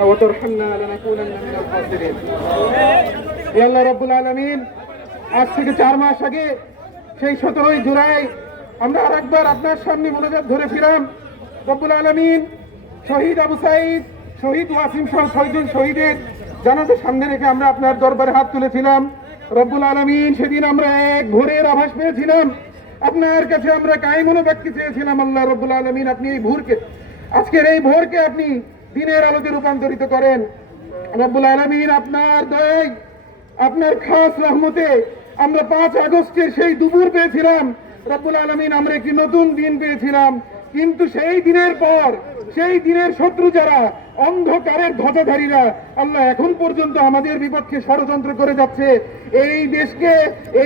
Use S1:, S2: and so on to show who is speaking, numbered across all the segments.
S1: وترحمنا لنكونن من الخاسرين يا الله رب العالمين আজ থেকে চার মাস আগে সেই সতেরোই জুলাই আমরা আর একবার আপনার সামনে মনোজাত ধরে ফিরাম রব্বুল আলমিন শহীদ আবু সাইদ শহীদ ওয়াসিম সহ ছয়জন শহীদের জানাজা সামনে রেখে আমরা আপনার দরবারে হাত তুলেছিলাম রব্বুল আলমিন সেদিন আমরা এক ভোরের আভাস পেয়েছিলাম আপনার কাছে আমরা কায়মনো ব্যক্তি চেয়েছিলাম আল্লাহ রব্বুল আলমিন আপনি এই ভোরকে আজকের এই ভোরকে আপনি দিনের আলোতে রূপান্তরিত করেন। রব্বুল আলমিন আপনার দয় আপনার খাস রহমতে আমরা পাঁচ আগস্টে সেই দুপুর পেয়েছিলাম। রব্বুল আলমিন, আমরা একটি নতুন দিন পেয়েছিলাম। কিন্তু সেই দিনের পর, সেই দিনের শত্রু যারা অন্ধকারের ধ্বজাধারীরা আল্লাহ এখন পর্যন্ত আমাদের বিপক্ষে ষড়যন্ত্র করে যাচ্ছে। এই দেশকে,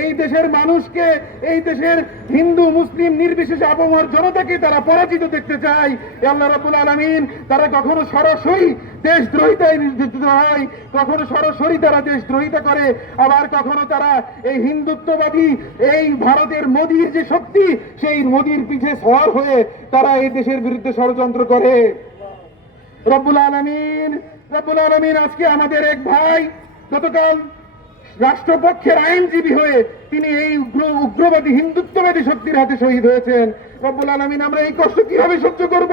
S1: এই দেশের মানুষকে, এই দেশের হিন্দু, মুসলিম নির্বিশেষে আবহাওয়ার জনতাকে তারা পরাজিত দেখতে চায়। আল্লাহ রাব্বুল আলামিন, তারা কখনো সরাসরি দেশদ্রোহিতায় নির্যাতিত হয়, কখনো সরাসরি তারা দেশ দেশদ্রোহিতা করে। আবার কখনো তারা এই হিন্দুত্ববাদী, এই ভারতের মোদির যে শক্তি, সেই মোদির পিছে সওয়ার হয়ে তারা এই দেশের বিরুদ্ধে ষড়যন্ত্র করে। রব্বুল আলমিন রব্বুল আলমিন আজকে আমাদের এক ভাই গতকাল রাষ্ট্রপক্ষের আইনজীবী হয়ে তিনি এই উগ্র, উগ্রবাদী, হিন্দুত্ববাদী শক্তির হাতে শহীদ হয়েছেন। রব্বুল আলমিন, আমরা এই কষ্ট কীভাবে সহ্য করব?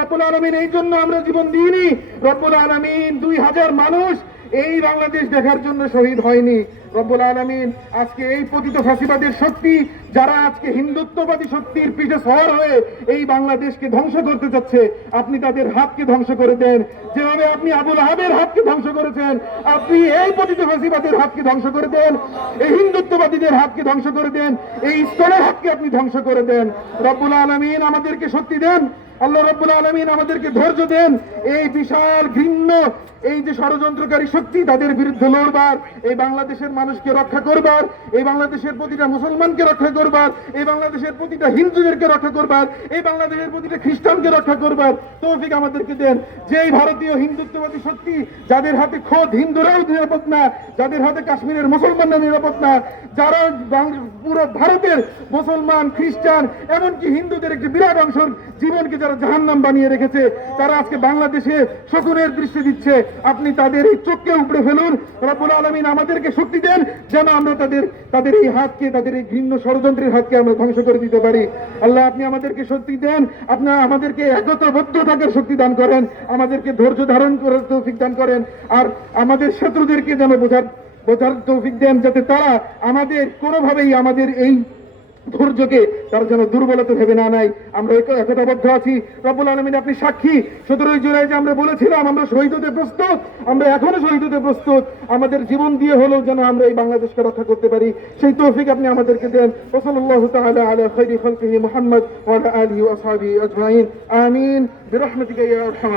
S1: রব্বুল আলমিন, এই জন্য আমরা জীবন দিইনি। রব্বুল আলমিন, দুই হাজার মানুষ এই বাংলাদেশ দেখার জন্য শহীদ হয়নি। রব্বুল আলমিন, আজকে এই পতিত ফাঁসিবাদের শক্তি, যারা আজকে হিন্দুত্ববাদী শক্তির পিঠে সওয়ার হয়ে এই বাংলাদেশকে ধ্বংস করতে চাচ্ছে, আপনি তাদের হাতকে ধ্বংস করে দেন। যেভাবে আপনি আবুল আহাবের হাতকে ধ্বংস করেছেন, আপনি এই পতিত ফাঁসিবাদের হাতকে ধ্বংস করে দেন। এই হিন্দুত্ববাদীদের হাতকে ধ্বংস করে দেন। এই স্তরের হাতকে আপনি ধ্বংস করে দেন। রব্বুল আলমিন, আমাদেরকে শক্তি দেন। আল্লাহ রব্বুল আলমিন আমাদেরকে ধৈর্য দেন। এই বিশাল, ভিন্ন, এই যে ষড়যন্ত্রকারী শক্তি তাদের বিরুদ্ধে লড়বার, এই বাংলাদেশের মানুষকে রক্ষা করবার, এই বাংলাদেশের প্রতিটা মুসলমানকে রক্ষা করবার, এই বাংলাদেশের প্রতিটা হিন্দুদেরকে রক্ষা করবার, এই বাংলাদেশের প্রতিটা খ্রিস্টানকে রক্ষা করবার তৌফিক আমাদেরকে দেন। যে এই ভারতীয় হিন্দুত্ববাদী শক্তি, যাদের হাতে খোদ হিন্দুরাও নিরাপদ না, যাদের হাতে কাশ্মীরের মুসলমানরা নিরাপদ না, যারা পুরো ভারতের মুসলমান, খ্রিস্টান, এমনকি হিন্দুদের একটি বিরাট অংশ জীবনকে যারা জাহান্নাম বানিয়ে রেখেছে, তারা আজকে বাংলাদেশে শকুনের দৃষ্টি দিচ্ছে। আপনি তাদের এই চোখকে উপড়ে ফেলুন। রব্বুল আলমিন আমাদেরকে শক্তি দেন যেন আমরা তাদের তাদের এই হাতকে, তাদের এই ঘৃণ্য ষড়যন্ত্রের হাতকে আমরা ধ্বংস করে দিতে পারি। আল্লাহ, আপনি আমাদেরকে শক্তি দেন। আপনার আমাদেরকে একতাবদ্ধ থাকার শক্তি দান করেন। আমাদেরকে ধৈর্য ধারণ করার তৌফিক দান করেন। আর আমাদের শত্রুদেরকে যেন বোঝার বোঝার তৌফিক দেন, যাতে তারা আমাদের কোনোভাবেই আমাদের এই ধৈর্যকে তারা যেন দুর্বলতা ভেবে না নাই আমরা এক- একতাবদ্ধ আছি। রব্বুল আলমিন, আপনি সাক্ষী। সতেরোই জুলাই যে আমরা বলেছিলাম, আমরা শহীদ হতে প্রস্তুত। আমরা এখনও শহীদ হতে প্রস্তুত। আমাদের জীবন দিয়ে হলেও যেন আমরা এই বাংলাদেশকে রক্ষা করতে পারি। সেই তৌফিক আপনি আমাদেরকে দেন। ওসলাল্লাহু তাআলা আলা মুহাম্মদ ওয়া আলা আলিহি ওয়া আসহাবিহি আজমাইন। আমিন। রাহিমিন।